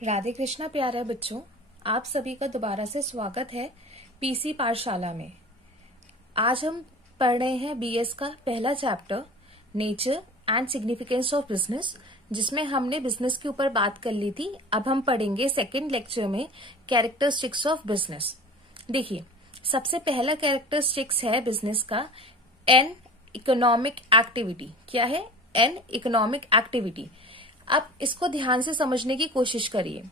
राधे कृष्णा प्यारे बच्चों, आप सभी का दोबारा से स्वागत है पीसी पाठशाला में। आज हम पढ़ रहे हैं बीएस का पहला chapter nature and significance of business, जिसमें हमने बिजनेस के ऊपर बात कर ली थी। अब हम पढ़ेंगे सेकंड लेक्चर में कैरेक्टरिस्टिक्स ऑफ बिजनेस। देखिए, सबसे पहला कैरेक्टरिस्टिक्स है बिजनेस का एन इकोनॉमिक एक्टिविटी। क्या है? An economic activity. अब इसको ध्यान से समझने की कोशिश करिए।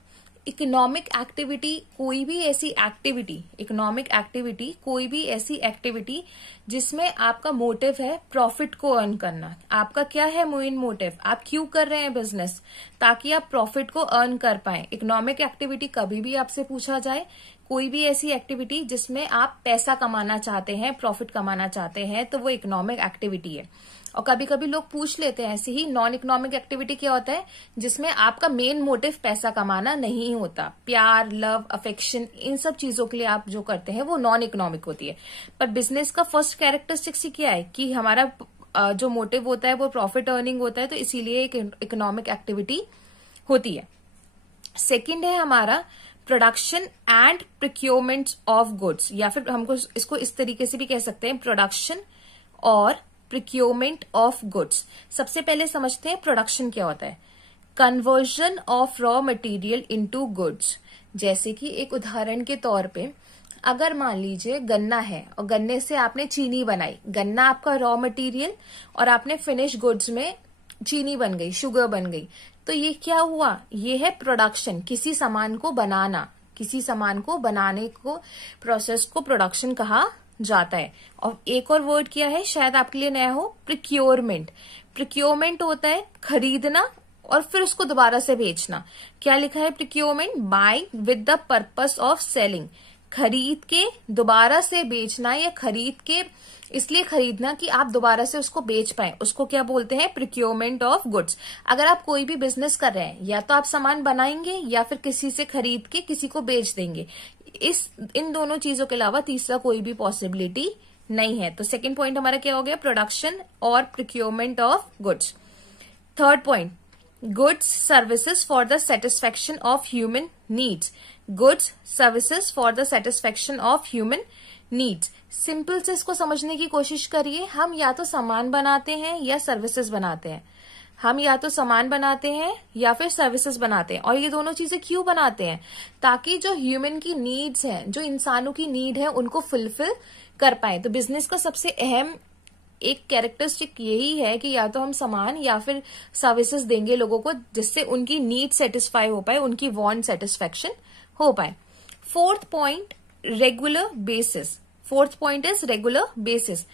इकोनॉमिक एक्टिविटी कोई भी ऐसी एक्टिविटी, इकोनॉमिक एक्टिविटी कोई भी ऐसी एक्टिविटी जिसमें आपका मोटिव है प्रॉफिट को अर्न करना। आपका क्या है मेन मोटिव? आप क्यों कर रहे हैं बिजनेस? ताकि आप प्रॉफिट को अर्न कर पाए। इकोनॉमिक एक्टिविटी कभी भी आपसे पूछा जाए, कोई भी ऐसी एक्टिविटी जिसमें आप पैसा कमाना चाहते हैं, प्रॉफिट कमाना चाहते हैं, तो वो इकोनॉमिक एक्टिविटी है। और कभी कभी लोग पूछ लेते हैं ऐसे ही, नॉन इकोनॉमिक एक्टिविटी क्या होता है? जिसमें आपका मेन मोटिव पैसा कमाना नहीं होता। प्यार, लव, अफेक्शन, इन सब चीजों के लिए आप जो करते हैं वो नॉन इकोनॉमिक होती है। पर बिजनेस का फर्स्ट कैरेक्टरिस्टिक्स क्या है कि हमारा जो मोटिव होता है वो प्रॉफिट अर्निंग होता है, तो इसीलिए एक इकोनॉमिक एक्टिविटी होती है। सेकेंड है हमारा production and procurement of goods, या फिर हमको इसको इस तरीके से भी कह सकते हैं, प्रोडक्शन और प्रोक्योरमेंट ऑफ गुड्स। सबसे पहले समझते हैं प्रोडक्शन क्या होता है। Conversion of raw material into goods. जैसे कि एक उदाहरण के तौर पे, अगर मान लीजिए गन्ना है और गन्ने से आपने चीनी बनाई। गन्ना आपका रॉ मटेरियल और आपने फिनिश गुड्स में चीनी बन गई, शुगर बन गई। तो ये क्या हुआ? ये है प्रोडक्शन, किसी सामान को बनाना। किसी सामान को बनाने को प्रोसेस को प्रोडक्शन कहा जाता है। और एक और वर्ड क्या है, शायद आपके लिए नया हो, प्रोक्योरमेंट। प्रोक्योरमेंट होता है खरीदना और फिर उसको दोबारा से बेचना। क्या लिखा है? Procurement buying with the purpose of selling. खरीद के दोबारा से बेचना, या खरीद के इसलिए खरीदना कि आप दोबारा से उसको बेच पाए, उसको क्या बोलते हैं? Procurement of goods. अगर आप कोई भी बिजनेस कर रहे हैं, या तो आप सामान बनाएंगे या फिर किसी से खरीद के किसी को बेच देंगे। इन दोनों चीजों के अलावा तीसरा कोई भी पॉसिबिलिटी नहीं है। तो सेकंड पॉइंट हमारा क्या हो गया? प्रोडक्शन और procurement of goods. Third point, goods services for the satisfaction of human needs. Goods services for the satisfaction of human needs. Simple से इसको समझने की कोशिश करिए। हम या तो सामान बनाते हैं या सर्विसेज बनाते हैं। हम या तो सामान बनाते हैं या फिर सर्विसेज बनाते हैं। और ये दोनों चीजें क्यों बनाते हैं? ताकि जो ह्यूमन की नीड्स हैं, जो इंसानों की नीड है, उनको फुलफिल कर पाए। तो बिजनेस का सबसे अहम एक कैरेक्टरिस्टिक यही है कि या तो हम सामान या फिर सर्विसेज देंगे लोगों को, जिससे उनकी नीड सेटिस्फाई हो पाए, उनकी वांट सेटिस्फेक्शन हो पाए। Fourth point, regular basis. Fourth point is regular basis,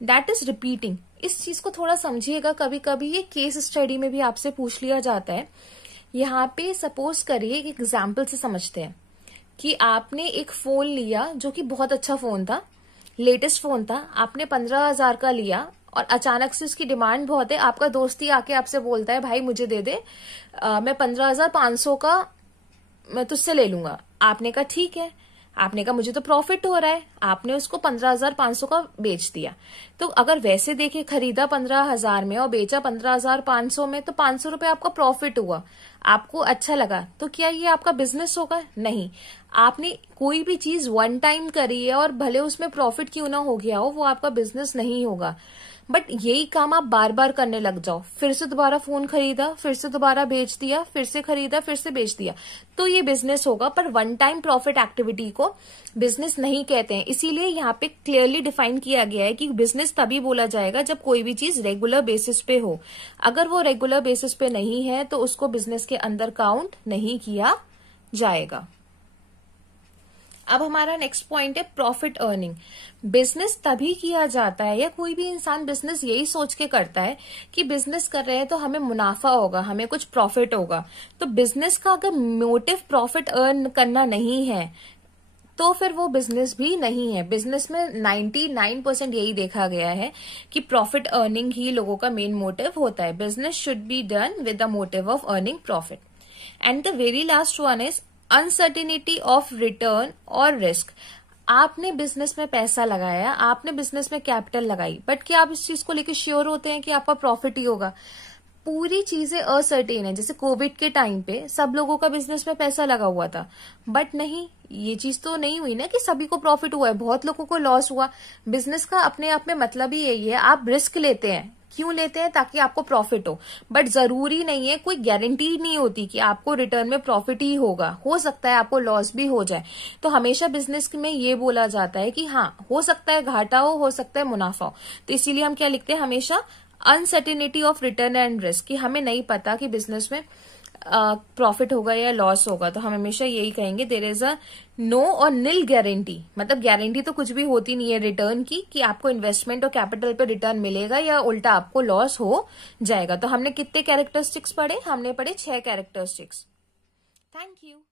that is repeating. इस चीज को थोड़ा समझिएगा। कभी कभी ये केस स्टडी में भी आपसे पूछ लिया जाता है। यहाँ पे सपोज करिए, एक एग्जाम्पल से समझते हैं कि आपने एक फोन लिया जो कि बहुत अच्छा फोन था, लेटेस्ट फोन था। आपने 15,000 का लिया और अचानक से उसकी डिमांड बहुत है। आपका दोस्त ही आके आपसे बोलता है, भाई मुझे दे दे, मैं 15,500 का मैं तुझसे ले लूंगा। आपने कहा ठीक है। आपने कहा मुझे तो प्रॉफिट हो रहा है। आपने उसको 15,500 का बेच दिया। तो अगर वैसे देखे, खरीदा 15,000 में और बेचा 15,500 में, तो 500 रुपए आपका प्रॉफिट हुआ। आपको अच्छा लगा, तो क्या ये आपका बिजनेस होगा? नहीं। आपने कोई भी चीज वन टाइम करी है और भले उसमें प्रॉफिट क्यों ना हो गया हो, वो आपका बिजनेस नहीं होगा। बट यही काम आप बार बार करने लग जाओ, फिर से दोबारा फोन खरीदा, फिर से दोबारा बेच दिया, फिर से खरीदा, फिर से बेच दिया, तो ये बिजनेस होगा। पर वन टाइम प्रॉफिट एक्टिविटी को बिजनेस नहीं कहते हैं। इसीलिए यहाँ पे क्लियरली डिफाइन किया गया है कि बिजनेस तभी बोला जाएगा जब कोई भी चीज रेगुलर बेसिस पे हो। अगर वो रेगुलर बेसिस पे नहीं है तो उसको बिजनेस के अंदर काउंट नहीं किया जाएगा। अब हमारा नेक्स्ट पॉइंट है प्रॉफिट अर्निंग। बिजनेस तभी किया जाता है, या कोई भी इंसान बिजनेस यही सोच के करता है कि बिजनेस कर रहे हैं तो हमें मुनाफा होगा, हमें कुछ प्रॉफिट होगा। तो बिजनेस का अगर मोटिव प्रॉफिट अर्न करना नहीं है तो फिर वो बिजनेस भी नहीं है। बिजनेस में 99% यही देखा गया है कि प्रॉफिट अर्निंग ही लोगों का मेन मोटिव होता है। Business should be done with the motive of earning profit. And the very last one is uncertainty of return और रिस्क। आपने बिजनेस में पैसा लगाया, आपने बिजनेस में कैपिटल लगाई, बट क्या आप इस चीज को लेकर श्योर होते हैं कि आपका प्रॉफिट ही होगा? पूरी चीजें असर्टेन है। जैसे कोविड के टाइम पे सब लोगों का बिजनेस में पैसा लगा हुआ था, बट नहीं, ये चीज तो नहीं हुई ना कि सभी को प्रॉफिट हुआ है, बहुत लोगों को लॉस हुआ। बिजनेस का अपने आप में मतलब ही यही है, आप रिस्क लेते हैं। क्यों लेते हैं? ताकि आपको प्रॉफिट हो, बट जरूरी नहीं है, कोई गारंटी नहीं होती कि आपको रिटर्न में प्रॉफिट ही होगा। हो सकता है आपको लॉस भी हो जाए। तो हमेशा बिजनेस में ये बोला जाता है कि हाँ, हो सकता है घाटा हो सकता है मुनाफा हो। तो इसीलिए हम क्या लिखते हैं हमेशा, uncertainty of return and risk, कि हमें नहीं पता कि बिजनेस में प्रॉफिट होगा या लॉस होगा। तो हम हमेशा यही कहेंगे, देयर इज अ नो और निल गारंटी। मतलब गारंटी तो कुछ भी होती नहीं है रिटर्न की, कि आपको इन्वेस्टमेंट और कैपिटल पे रिटर्न मिलेगा या उल्टा आपको लॉस हो जाएगा। तो हमने कितने कैरेक्टरिस्टिक्स पढ़े? हमने पढ़े 6 कैरेक्टरिस्टिक्स। Thank you.